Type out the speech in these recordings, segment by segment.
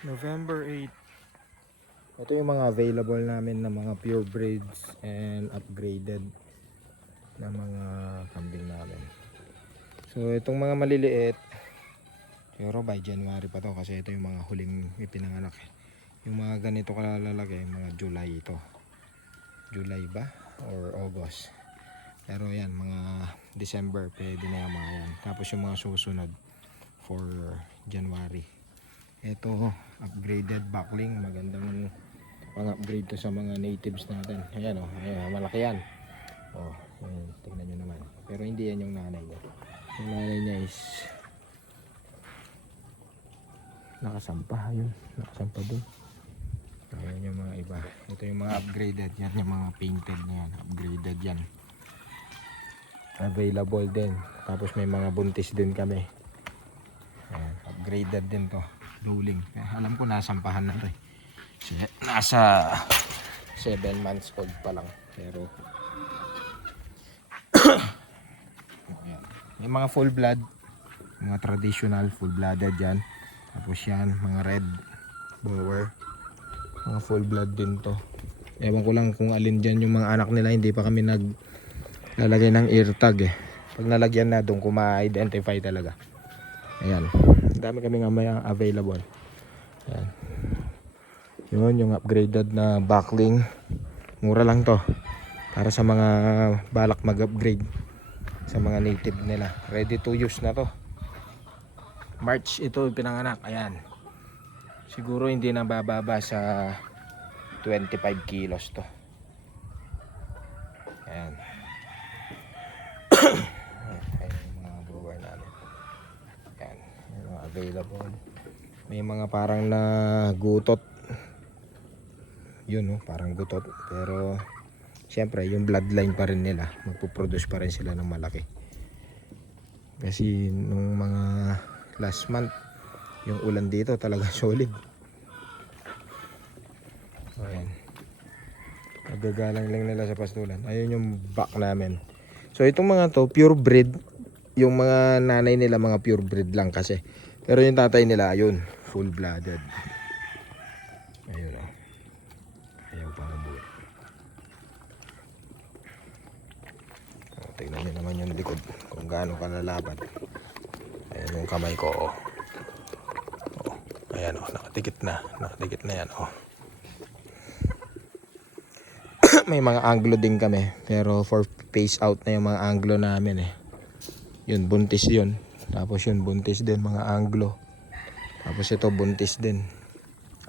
November 8. Ito yung mga available namin na mga pure breeds and upgraded na mga kambing namin. So itong mga maliliit, pero by January pa to kasi ito yung mga huling ipinanganak. Yung mga ganito kalalaki, mga July ito. July ba? Or August. Pero yan, mga December pwede na yung mga yan. Tapos yung mga susunod for January. Ito, upgraded backling. Magandang pang-upgrade to sa mga natives natin. Ayan o, ayan, malaki yan. O, ayan, tingnan nyo naman. Pero hindi yan yung nanay niya. Yung nanay niya is nakasampa. Ayun, nakasampa dun. Ayan yung mga iba. Ito yung mga upgraded. Yan yung mga painted na yan. Upgraded yan. Available din. Tapos may mga buntis din kami. Ayan, upgraded din to. Ruling. Alam ko nasampahan na to eh. Nasa 7 months old pa lang. Pero ayan. Yung mga full blood, mga traditional full blooded yan. Tapos yan, mga red bower, mga full blood din to. Ewan ko lang kung alin dyan yung mga anak nila. Hindi pa kami naglalagay ng ear tag eh. Pag nalagyan na doon ko ma-identify talaga. Ayan, dami kami nga may available. Ayan. Yun yung upgraded na backling. Mura lang to para sa mga balak mag-upgrade sa mga native nila. Ready to use na to. March ito pinanganak. Ayan, siguro hindi na bababa sa 25 kilos to. Ayan. Ayan yung mga brewer namin. Ayan, yung mga available. May mga parang nagutot. Yun no, parang gutot. Pero siyempre yung bloodline pa rin nila, magpuproduce pa rin sila ng malaki. Kasi nung mga last month, yung ulan dito talaga solid. Ayan, nagagalang lang nila sa pastulan. Ayun yung back namin. So itong mga to pure breed. Yung mga nanay nila mga pure breed lang kasi. Pero yung tatay nila ayun, full blooded. Ayun o, ayaw pa mabuhay. Tignan nyo naman yung likod kung gaano kalalaban. Ayan yung kamay ko oh. Oh, ayan oh, nakadikit na yan oh. May mga anglo din kami pero for face out na yung mga anglo namin eh. Yun buntis yun, tapos yun buntis din mga anglo, tapos ito buntis din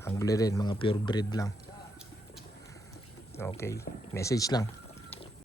anglo din, mga pure breed lang. Okay, message lang.